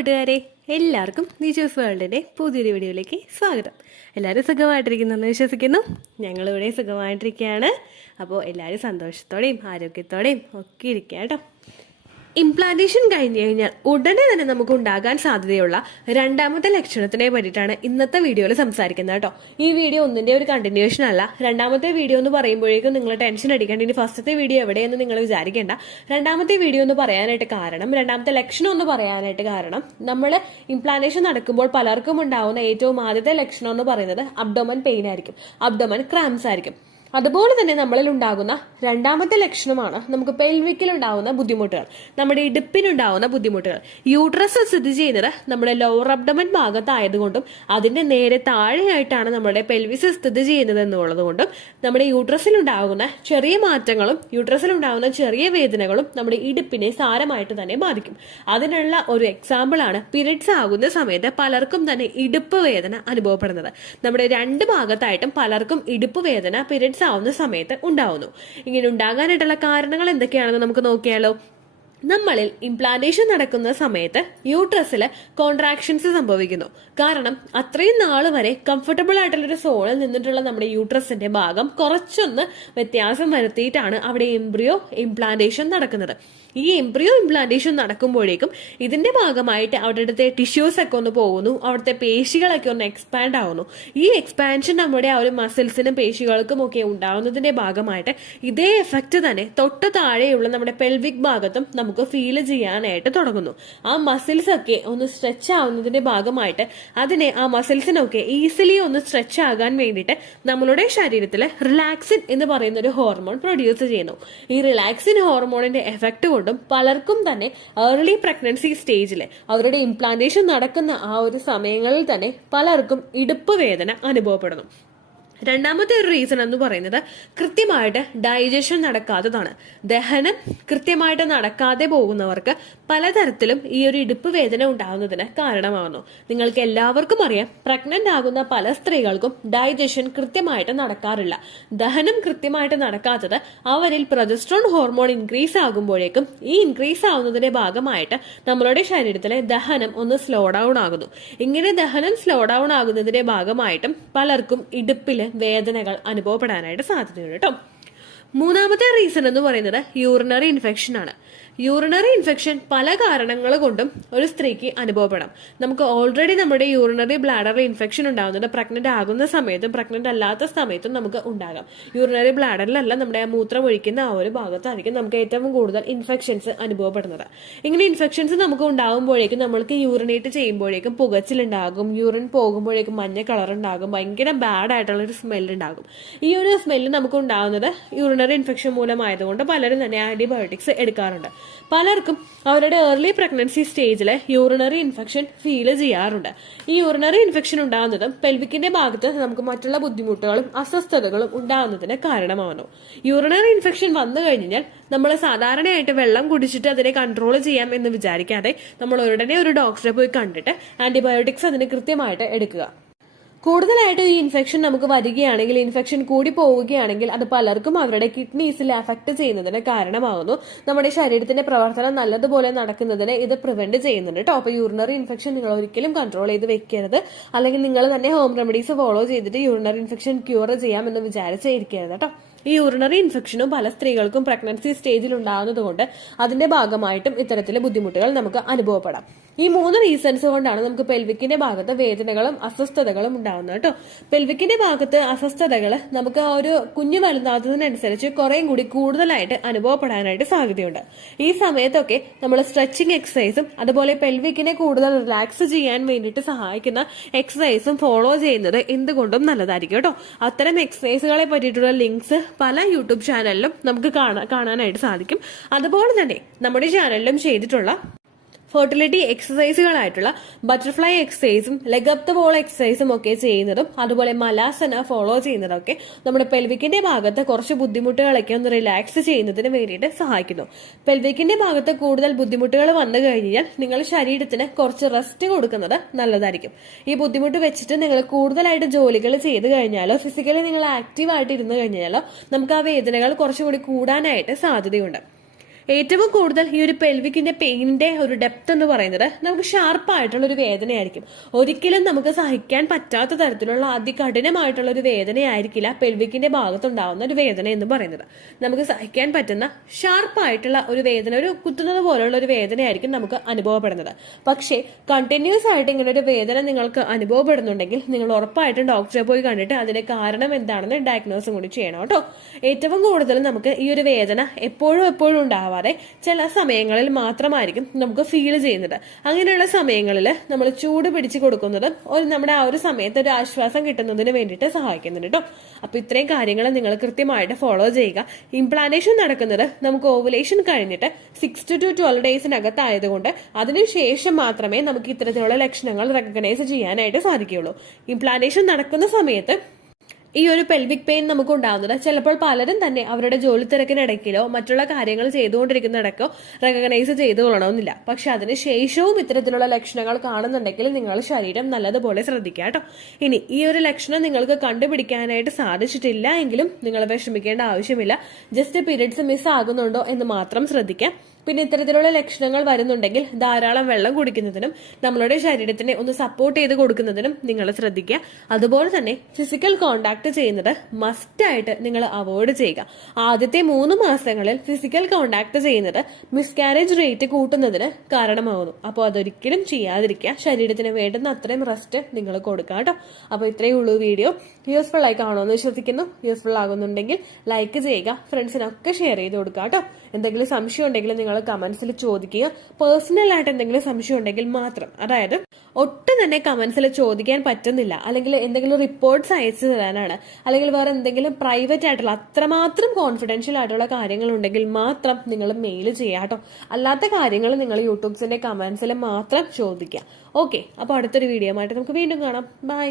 കൂട്ടുകാരെ, എല്ലാവർക്കും നിജൂസ് വേൾഡിൻ്റെ പുതിയൊരു വീഡിയോയിലേക്ക് സ്വാഗതം. എല്ലാവരും സുഖമായിട്ടിരിക്കുന്നെന്ന് വിശ്വസിക്കുന്നു. ഞങ്ങളിവിടെ സുഖമായിട്ടിരിക്കുകയാണ്. അപ്പോൾ എല്ലാവരും സന്തോഷത്തോടെയും ആരോഗ്യത്തോടെയും ഒക്കെ ഇരിക്കുക കേട്ടോ. ഇംപ്ലാന്റേഷൻ കഴിഞ്ഞു കഴിഞ്ഞാൽ ഉടനെ തന്നെ നമുക്ക് ഉണ്ടാകാൻ സാധ്യതയുള്ള രണ്ടാമത്തെ ലക്ഷണത്തിനെ പറ്റിയിട്ടാണ് ഇന്നത്തെ വീഡിയോയിൽ സംസാരിക്കുന്നത് കേട്ടോ. ഈ വീഡിയോ ഒന്നിന്റെ ഒരു കണ്ടിന്യൂഷൻ അല്ല. രണ്ടാമത്തെ വീഡിയോ എന്ന് പറയുമ്പോഴേക്കും നിങ്ങൾ ടെൻഷൻ അടിക്കേണ്ട. ഇനി ഫസ്റ്റത്തെ വീഡിയോ എവിടെയെന്ന് നിങ്ങൾ വിചാരിക്കേണ്ട. രണ്ടാമത്തെ വീഡിയോ എന്ന് പറയാനായിട്ട് കാരണം, രണ്ടാമത്തെ ലക്ഷണം എന്ന് പറയാനായിട്ട് കാരണം, നമ്മൾ ഇംപ്ലാന്റേഷൻ നടക്കുമ്പോൾ പലർക്കും ഉണ്ടാവുന്ന ഏറ്റവും ആദ്യത്തെ ലക്ഷണം എന്ന് പറയുന്നത് അബ്ഡോമൻ പെയിൻ ആയിരിക്കും, അബ്ഡോമൻ ക്രാംസ് ആയിരിക്കും. അതുപോലെ തന്നെ നമ്മളിൽ ഉണ്ടാകുന്ന രണ്ടാമത്തെ ലക്ഷണമാണ് നമുക്ക് പെൽവിക്കിൽ ഉണ്ടാകുന്ന ബുദ്ധിമുട്ടുകൾ, നമ്മുടെ ഇടുപ്പിനുണ്ടാകുന്ന ബുദ്ധിമുട്ടുകൾ. യൂട്രസ് സ്ഥിതി ചെയ്യുന്നത് നമ്മുടെ ലോവർ അബ്ഡമൻ ഭാഗത്തായതുകൊണ്ടും അതിന്റെ നേരെ താഴെയായിട്ടാണ് നമ്മുടെ പെൽവിസ് സ്ഥിതി ചെയ്യുന്നത് എന്നുള്ളത് കൊണ്ടും നമ്മുടെ യൂട്രസിൽ ഉണ്ടാകുന്ന ചെറിയ മാറ്റങ്ങളും യൂട്രസിൽ ഉണ്ടാകുന്ന ചെറിയ വേദനകളും നമ്മുടെ ഇടുപ്പിനെ സാരമായിട്ട് തന്നെ ബാധിക്കും. അതിനുള്ള ഒരു എക്സാമ്പിൾ ആണ് പീരിയഡ്സ് ആകുന്ന സമയത്ത് പലർക്കും തന്നെ ഇടുപ്പ് വേദന അനുഭവപ്പെടുന്നത്. നമ്മുടെ രണ്ട് ഭാഗത്തായിട്ടും പലർക്കും ഇടുപ്പ് വേദന പീരിയഡ്സ് ആവുന്ന സമയത്ത് ഉണ്ടാവുന്നു. ഇങ്ങനെ ഉണ്ടാകാനായിട്ടുള്ള കാരണങ്ങൾ എന്തൊക്കെയാണെന്ന് നമുക്ക് നോക്കിയാലോ. നമ്മളിൽ ഇംപ്ലാന്റേഷൻ നടക്കുന്ന സമയത്ത് യൂട്രസിൽ കോൺട്രാക്ഷൻസ് സംഭവിക്കുന്നു. കാരണം അത്രയും നാൾ വരെ കംഫർട്ടബിൾ ആയിട്ടുള്ളൊരു സോണിൽ നിന്നിട്ടുള്ള നമ്മുടെ യൂട്രസിന്റെ ഭാഗം കുറച്ചൊന്ന് വ്യത്യാസം വരുത്തിയിട്ടാണ് അവിടെ എംബ്രിയോ ഇംപ്ലാന്റേഷൻ നടക്കുന്നത്. ഈ എംബ്രിയോ ഇംപ്ലാന്റേഷൻ നടക്കുമ്പോഴേക്കും ഇതിന്റെ ഭാഗമായിട്ട് അവിടുത്തെ ടിഷ്യൂസ് ഒക്കെ ഒന്ന് പോകുന്നു, അവിടുത്തെ പേശികളൊക്കെ ഒന്ന് എക്സ്പാൻഡ് ആവുന്നു. ഈ എക്സ്പാൻഷൻ നമ്മുടെ ആ ഒരു മസിൽസിനും പേശികൾക്കും ഒക്കെ ഉണ്ടാവുന്നതിന്റെ ഭാഗമായിട്ട് ഇതേ എഫക്റ്റ് തന്നെ തൊട്ട് താഴെയുള്ള നമ്മുടെ പെൽവിക് ഭാഗത്തും നമുക്ക് ഫീൽ ചെയ്യാനായിട്ട് തുടങ്ങുന്നു. ആ മസിൽസ് ഒക്കെ ഒന്ന് സ്ട്രെച്ച് ആവുന്നതിന്റെ ഭാഗമായിട്ട് ആ മസിൽസിനൊക്കെ ഈസിലി ഒന്ന് സ്ട്രെച്ച് ആകാൻ വേണ്ടിയിട്ട് നമ്മളുടെ ശരീരത്തിൽ റിലാക്സിൻ എന്ന് പറയുന്ന ഒരു ഹോർമോൺ പ്രൊഡ്യൂസ് ചെയ്യുന്നു. ഈ റിലാക്സിൻ ഹോർമോണിന്റെ എഫക്ട് കൊണ്ടും പലർക്കും തന്നെ ഏർലി പ്രഗ്നൻസി സ്റ്റേജിൽ അവരുടെ ഇംപ്ലാന്റേഷൻ നടക്കുന്ന ആ ഒരു സമയങ്ങളിൽ തന്നെ പലർക്കും ഇടുപ്പ് വേദന അനുഭവപ്പെടുന്നു. രണ്ടാമത്തെ ഒരു റീസൺ എന്ന് പറയുന്നത് കൃത്യമായിട്ട് ഡൈജഷൻ നടക്കാത്തതാണ്. ദഹനം കൃത്യമായിട്ട് നടക്കാതെ പോകുന്നവർക്ക് പലതരത്തിലും ഈ ഒരു ഇടുപ്പ് വേദന ഉണ്ടാകുന്നതിന് കാരണമാകുന്നു. നിങ്ങൾക്ക് എല്ലാവർക്കും അറിയാം, പ്രഗ്നന്റ് ആകുന്ന പല സ്ത്രീകൾക്കും ഡൈജഷൻ കൃത്യമായിട്ട് നടക്കാറില്ല. ദഹനം കൃത്യമായിട്ട് നടക്കാത്തത് അവരിൽ പ്രൊജസ്ട്രോൺ ഹോർമോൺ ഇൻക്രീസ് ആകുമ്പോഴേക്കും ഈ ഇൻക്രീസ് ആവുന്നതിന്റെ ഭാഗമായിട്ട് നമ്മളുടെ ശരീരത്തിലെ ദഹനം ഒന്ന് സ്ലോ ഡൗൺ ആകുന്നു. ഇങ്ങനെ ദഹനം സ്ലോ ഡൗൺ ആകുന്നതിന്റെ ഭാഗമായിട്ടും പലർക്കും ഇടുപ്പില് വേദനകൾ അനുഭവപ്പെടാനായിട്ട് സാധ്യതയുണ്ട് കേട്ടോ. മൂന്നാമത്തെ റീസൺ എന്ന് പറയുന്നത് യൂറിനറി ഇൻഫെക്ഷൻ ആണ്. യൂറിനറി ഇൻഫെക്ഷൻ പല കാരണങ്ങൾ കൊണ്ടും ഒരു സ്ത്രീക്ക് അനുഭവപ്പെടാം. നമുക്ക് ഓൾറെഡി നമ്മുടെ യൂറിനറി ബ്ലാഡറിൽ ഇൻഫെക്ഷൻ ഉണ്ടാകുന്നത് പ്രഗ്നന്റ് ആകുന്ന സമയത്തും പ്രഗ്നന്റ് അല്ലാത്ത സമയത്തും നമുക്ക് ഉണ്ടാകാം. യൂറിനറി ബ്ലാഡറിലല്ല, നമ്മുടെ മൂത്രം ഒഴിക്കുന്ന ആ ഒരു ഭാഗത്തായിരിക്കും നമുക്ക് ഏറ്റവും കൂടുതൽ ഇൻഫെക്ഷൻസ് അനുഭവപ്പെടുന്നത്. ഇങ്ങനെ ഇൻഫെക്ഷൻസ് നമുക്ക് ഉണ്ടാകുമ്പോഴേക്കും നമ്മൾക്ക് യൂറിനേറ്റ് ചെയ്യുമ്പോഴേക്കും പുകച്ചിലുണ്ടാകും, യൂറിൻ പോകുമ്പോഴേക്കും മഞ്ഞ കളർ ഉണ്ടാകും, ഭയങ്കര ബാഡ് ആയിട്ടുള്ള ഒരു സ്മെല്ല് ഉണ്ടാകും. ഈ ഒരു സ്മെല്ല് നമുക്ക് ഉണ്ടാകുന്നത് യൂറിനറി ഇൻഫെക്ഷൻ മൂലമായതുകൊണ്ട് പലരും തന്നെ ആന്റിബയോട്ടിക്സ് എടുക്കാറുണ്ട്. പലർക്കും അവരുടെ ഏർലി പ്രഗ്നൻസി സ്റ്റേജിൽ യൂറിനറി ഇൻഫെക്ഷൻ ഫീൽ ചെയ്യാറുണ്ട്. ഈ യൂറിനറി ഇൻഫെക്ഷൻ ഉണ്ടാകുന്നതും പെൽവിക്കിന്റെ ഭാഗത്ത് നമുക്ക് മറ്റുള്ള ബുദ്ധിമുട്ടുകളും അസ്വസ്ഥതകളും ഉണ്ടാകുന്നതിന് കാരണമാകുന്നു. യൂറിനറി ഇൻഫെക്ഷൻ വന്നു കഴിഞ്ഞാൽ നമ്മൾ സാധാരണയായിട്ട് വെള്ളം കുടിച്ചിട്ട് അതിനെ കൺട്രോൾ ചെയ്യാം എന്ന് വിചാരിക്കാതെ നമ്മൾ ഉടനെ ഒരു ഡോക്ടറെ പോയി കണ്ടിട്ട് ആന്റിബയോട്ടിക്സ് അതിന് കൃത്യമായിട്ട് എടുക്കുക. കൂടുതലായിട്ട് ഈ ഇൻഫെക്ഷൻ നമുക്ക് വരികയാണെങ്കിൽ, ഇൻഫെക്ഷൻ കൂടി പോവുകയാണെങ്കിൽ അത് പലർക്കും അവരുടെ കിഡ്നീസിൽ അഫക്ട് ചെയ്യുന്നതിന് കാരണമാകുന്നു. നമ്മുടെ ശരീരത്തിന്റെ പ്രവർത്തനം നല്ലതുപോലെ നടക്കുന്നതിന് ഇത് പ്രിവെന്റ് ചെയ്യുന്നുണ്ട് കേട്ടോ. അപ്പൊ യൂറിനറി ഇൻഫെക്ഷൻ നിങ്ങൾ ഒരിക്കലും കൺട്രോൾ ചെയ്ത് വെക്കരുത്. അല്ലെങ്കിൽ നിങ്ങൾ തന്നെ ഹോം റെമഡീസ് ഫോളോ ചെയ്തിട്ട് യൂറിനറി ഇൻഫെക്ഷൻ ക്യൂർ ചെയ്യാം എന്ന് വിചാരിച്ചിരിക്കരുത് കേട്ടോ. ഈ യൂറിനറി ഇൻഫെക്ഷനും പല സ്ത്രീകൾക്കും പ്രഗ്നൻസി സ്റ്റേജിൽ ഉണ്ടാകുന്നത് കൊണ്ട് അതിന്റെ ഭാഗമായിട്ടും ഇത്തരത്തിലെ ബുദ്ധിമുട്ടുകൾ നമുക്ക് അനുഭവപ്പെടാം. ഈ 3 റീസൺസ് കൊണ്ടാണ് നമുക്ക് പെൽവിക്കിന്റെ ഭാഗത്ത് വേദനകളും അസ്വസ്ഥതകളും ഉണ്ടാകുന്നത് കേട്ടോ. പെൽവിക്കിന്റെ ഭാഗത്ത് അസ്വസ്ഥതകൾ നമുക്ക് ഒരു കുഞ്ഞു വലുതാകുന്നതിനനുസരിച്ച് കുറേയും കൂടി കൂടുതലായിട്ട് അനുഭവപ്പെടാനായിട്ട് സാധ്യതയുണ്ട്. ഈ സമയത്തൊക്കെ നമ്മൾ സ്ട്രെച്ചിങ് എക്സസൈസും അതുപോലെ പെൽവിക്കിനെ കൂടുതൽ റിലാക്സ് ചെയ്യാൻ വേണ്ടിയിട്ട് സഹായിക്കുന്ന എക്സസൈസും ഫോളോ ചെയ്യുന്നത് എന്തുകൊണ്ടും നല്ലതായിരിക്കും കേട്ടോ. അത്തരം എക്സസൈസുകളെ പറ്റിയിട്ടുള്ള ലിങ്ക്സ് പല യൂട്യൂബ് ചാനലിലും നമുക്ക് കാണാനായിട്ട് സാധിക്കും. അതുപോലെ തന്നെ നമ്മുടെ ചാനലിലും ചെയ്തിട്ടുള്ള ഫെർട്ടിലിറ്റി എക്സസൈസുകളായിട്ടുള്ള ബട്ടർഫ്ലൈ എക്സസൈസും ലെഗ് അപ്പ് ദ വോൾ എക്സസൈസും ഒക്കെ ചെയ്യുന്നതും അതുപോലെ മലാസന ഫോളോ ചെയ്യുന്നതൊക്കെ നമ്മുടെ പെൽവിക്കിന്റെ ഭാഗത്ത് കുറച്ച് ബുദ്ധിമുട്ടുകളൊക്കെ ഒന്ന് റിലാക്സ് ചെയ്യുന്നതിന് വേണ്ടിയിട്ട് സഹായിക്കുന്നു. പെൽവിക്കിന്റെ ഭാഗത്ത് കൂടുതൽ ബുദ്ധിമുട്ടുകൾ വന്നു കഴിഞ്ഞാൽ നിങ്ങൾ ശരീരത്തിന് കുറച്ച് റെസ്റ്റ് കൊടുക്കുന്നത് നല്ലതായിരിക്കും. ഈ ബുദ്ധിമുട്ട് വെച്ചിട്ട് നിങ്ങൾ കൂടുതലായിട്ട് ജോലികൾ ചെയ്ത് കഴിഞ്ഞാലോ ഫിസിക്കലി നിങ്ങൾ ആക്റ്റീവായിട്ട് ഇരുന്ന് കഴിഞ്ഞാലോ നമുക്ക് ആ വേദനകൾ കുറച്ചുകൂടി കൂടാനായിട്ട് സാധ്യതയുണ്ട്. ഏറ്റവും കൂടുതൽ ഈ ഒരു പെൽവിക്കിന്റെ പെയിനിന്റെ ഒരു ഡെപ്ത് എന്ന് പറയുന്നത് നമുക്ക് ഷാർപ്പായിട്ടുള്ള ഒരു വേദനയായിരിക്കും. ഒരിക്കലും നമുക്ക് സഹിക്കാൻ പറ്റാത്ത തരത്തിലുള്ള അതികഠിനമായിട്ടുള്ള ഒരു വേദനയായിരിക്കില്ല പെൽവിക്കിന്റെ ഭാഗത്തുണ്ടാവുന്ന ഒരു വേദന എന്ന് പറയുന്നത്. നമുക്ക് സഹിക്കാൻ പറ്റുന്ന ഷാർപ്പായിട്ടുള്ള ഒരു വേദന, ഒരു കുത്തുന്നത് പോലുള്ള ഒരു വേദനയായിരിക്കും നമുക്ക് അനുഭവപ്പെടുന്നത്. പക്ഷേ കണ്ടിന്യൂസ് ആയിട്ട് ഇങ്ങനെ ഒരു വേദന നിങ്ങൾക്ക് അനുഭവപ്പെടുന്നുണ്ടെങ്കിൽ നിങ്ങൾ ഉറപ്പായിട്ടും ഡോക്ടറെ പോയി കണ്ടിട്ട് അതിന്റെ കാരണം എന്താണെന്ന് ഡയഗ്നോസും കൂടി ചെയ്യണം കേട്ടോ. ഏറ്റവും കൂടുതൽ നമുക്ക് ഈ ഒരു വേദന എപ്പോഴും ഉണ്ടാവാതെ ചില സമയങ്ങളിൽ മാത്രമായിരിക്കും നമുക്ക് ഫീൽ ചെയ്യുന്നത്. അങ്ങനെയുള്ള സമയങ്ങളിൽ നമ്മൾ ചൂട് പിടിച്ചു കൊടുക്കുന്നത് നമ്മുടെ ആ ഒരു സമയത്ത് ഒരു ആശ്വാസം കിട്ടുന്നതിന് വേണ്ടിയിട്ട് സഹായിക്കുന്നുണ്ട് കേട്ടോ. അപ്പൊ ഇത്രയും കാര്യങ്ങൾ നിങ്ങൾ കൃത്യമായിട്ട് ഫോളോ ചെയ്യുക. ഇംപ്ലാന്റേഷൻ നടക്കുന്നത് നമുക്ക് ഓവുലേഷൻ കഴിഞ്ഞിട്ട് 6 to 12 ഡേയ്സിനകത്തായതുകൊണ്ട് അതിനുശേഷം മാത്രമേ നമുക്ക് ഇത്തരത്തിലുള്ള ലക്ഷണങ്ങൾ റെക്കഗ്നൈസ് ചെയ്യാനായിട്ട് സാധിക്കുകയുള്ളൂ. ഇംപ്ലാന്റേഷൻ നടക്കുന്ന സമയത്ത് ഈ ഒരു പെൽവിക് പെയിൻ നമുക്ക് ഉണ്ടാകുന്നത് ചിലപ്പോൾ പലരും തന്നെ അവരുടെ ജോലി തിരക്കിനിടയ്ക്കിലോ മറ്റുള്ള കാര്യങ്ങൾ ചെയ്തുകൊണ്ടിരിക്കുന്നിടയ്ക്കോ റെക്കഗ്നൈസ് ചെയ്തു കൊള്ളണമെന്നില്ല. പക്ഷെ അതിന് ശേഷവും ഇത്തരത്തിലുള്ള ലക്ഷണങ്ങൾ കാണുന്നുണ്ടെങ്കിൽ നിങ്ങൾ ശരീരം നല്ലതുപോലെ ശ്രദ്ധിക്കുക കേട്ടോ. ഇനി ഈ ഒരു ലക്ഷണം നിങ്ങൾക്ക് കണ്ടുപിടിക്കാനായിട്ട് സാധിച്ചിട്ടില്ല എങ്കിലും നിങ്ങൾ വിഷമിക്കേണ്ട ആവശ്യമില്ല. ജസ്റ്റ് പീരിയഡ്സ് മിസ് ആകുന്നുണ്ടോ എന്ന് മാത്രം ശ്രദ്ധിക്കാം. പിന്നെ ഇത്തരത്തിലുള്ള ലക്ഷണങ്ങൾ വരുന്നുണ്ടെങ്കിൽ ധാരാളം വെള്ളം കുടിക്കുന്നതിനും നമ്മളുടെ ശരീരത്തിനെ ഒന്ന് സപ്പോർട്ട് ചെയ്ത് കൊടുക്കുന്നതിനും നിങ്ങൾ ശ്രദ്ധിക്കുക. അതുപോലെ തന്നെ ഫിസിക്കൽ കോണ്ടാക്ട് ചെയ്യുന്നത് മസ്റ്റായിട്ട് നിങ്ങൾ അവോയ്ഡ് ചെയ്യുക. ആദ്യത്തെ 3 മാസങ്ങളിൽ ഫിസിക്കൽ കോണ്ടാക്ട് ചെയ്യുന്നത് മിസ്കാരേജ് റേറ്റ് കൂട്ടുന്നതിന് കാരണമാകുന്നു. അപ്പോൾ അതൊരിക്കലും ചെയ്യാതിരിക്കുക. ശരീരത്തിന് വേണ്ടുന്ന അത്രയും റെസ്റ്റ് നിങ്ങൾ കൊടുക്കുക കേട്ടോ. അപ്പോൾ ഇത്രയേ ഉള്ളൂ വീഡിയോ. യൂസ്ഫുൾ ആയി കാണുമെന്ന് വിശ്വസിക്കുന്നു. യൂസ്ഫുൾ ആകുന്നുണ്ടെങ്കിൽ ലൈക്ക് ചെയ്യുക, ഫ്രണ്ട്സിനൊക്കെ ഷെയർ ചെയ്ത് കൊടുക്കുക കേട്ടോ. എന്തെങ്കിലും സംശയം ഉണ്ടെങ്കിൽ നിങ്ങൾ കമന്റ്സിൽ ചോദിക്കുക. പേഴ്സണൽ ആയിട്ട് എന്തെങ്കിലും സംശയം ഉണ്ടെങ്കിൽ മാത്രം, അതായത് ഒട്ടും തന്നെ കമന്റ്സിൽ ചോദിക്കാൻ പറ്റുന്നില്ല, അല്ലെങ്കിൽ എന്തെങ്കിലും റിപ്പോർട്ട്സ് അയച്ചു തരാനാണ്, അല്ലെങ്കിൽ വേറെ എന്തെങ്കിലും പ്രൈവറ്റ് ആയിട്ടുള്ള അത്രമാത്രം കോൺഫിഡൻഷ്യൽ ആയിട്ടുള്ള കാര്യങ്ങൾ ഉണ്ടെങ്കിൽ മാത്രം നിങ്ങൾ മെയിൽ ചെയ്യുക കേട്ടോ. അല്ലാത്ത കാര്യങ്ങൾ നിങ്ങൾ യൂട്യൂബ്സിന്റെ കമന്റ്സിൽ മാത്രം ചോദിക്കുക. ഓക്കെ, അപ്പോൾ അടുത്തൊരു വീഡിയോ ആയിട്ട് നമുക്ക് വീണ്ടും കാണാം. ബൈ.